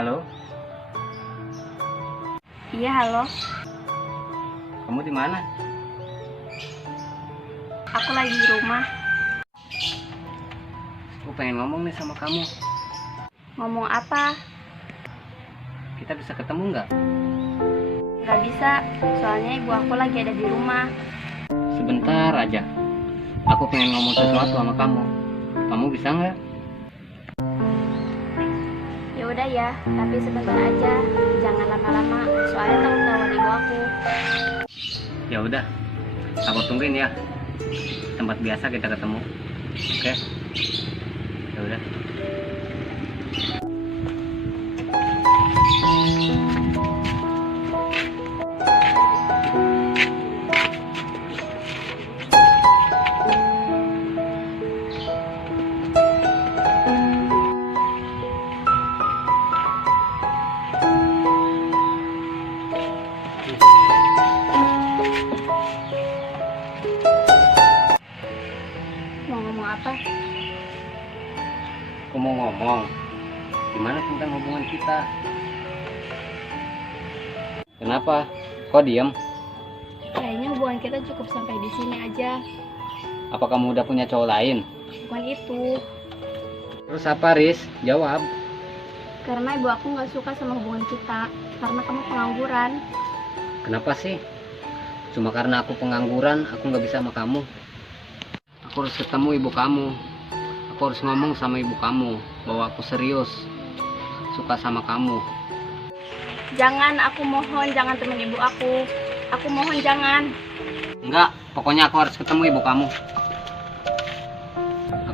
Halo, Iya, halo. kamu di mana? Aku lagi di rumah. Aku pengen ngomong nih sama kamu. Ngomong apa? Kita bisa ketemu nggak? Gak bisa, soalnya ibu aku lagi ada di rumah. Sebentar aja. Aku pengen ngomong sesuatu sama kamu. Kamu bisa nggak? Ya udah ya, tapi sebentar aja. Jangan lama-lama, soalnya takut lawan ibu aku. Ya udah, aku tungguin ya. Tempat biasa kita ketemu. Oke? Ya udah. Mau ngomong apa? Aku mau ngomong gimana tentang hubungan kita. Kenapa? Kok diam? Kayaknya hubungan kita cukup sampai di sini aja. Apa kamu udah punya cowok lain? Bukan itu. Terus apa, Riz? Jawab. Karena ibu aku gak suka sama hubungan kita. Karena kamu pengangguran. Kenapa sih? Cuma karena aku pengangguran, aku nggak bisa sama kamu. Aku harus ketemu ibu kamu. Aku harus ngomong sama ibu kamu bahwa aku serius suka sama kamu. Jangan, aku mohon, jangan temen ibu aku. Aku mohon jangan. Enggak, pokoknya aku harus ketemu ibu kamu.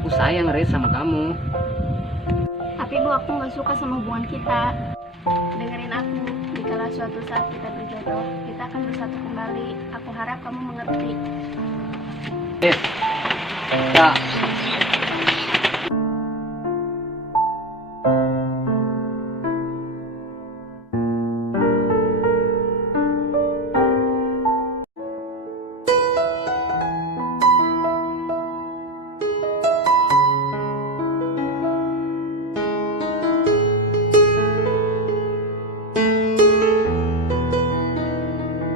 Aku sayang, Riz, sama kamu. Tapi ibu aku gak suka sama hubungan kita. Dengerin aku, jikalau suatu saat kita berjodoh, kita akan bersatu kembali. Aku harap kamu mengerti. Riz, enggak.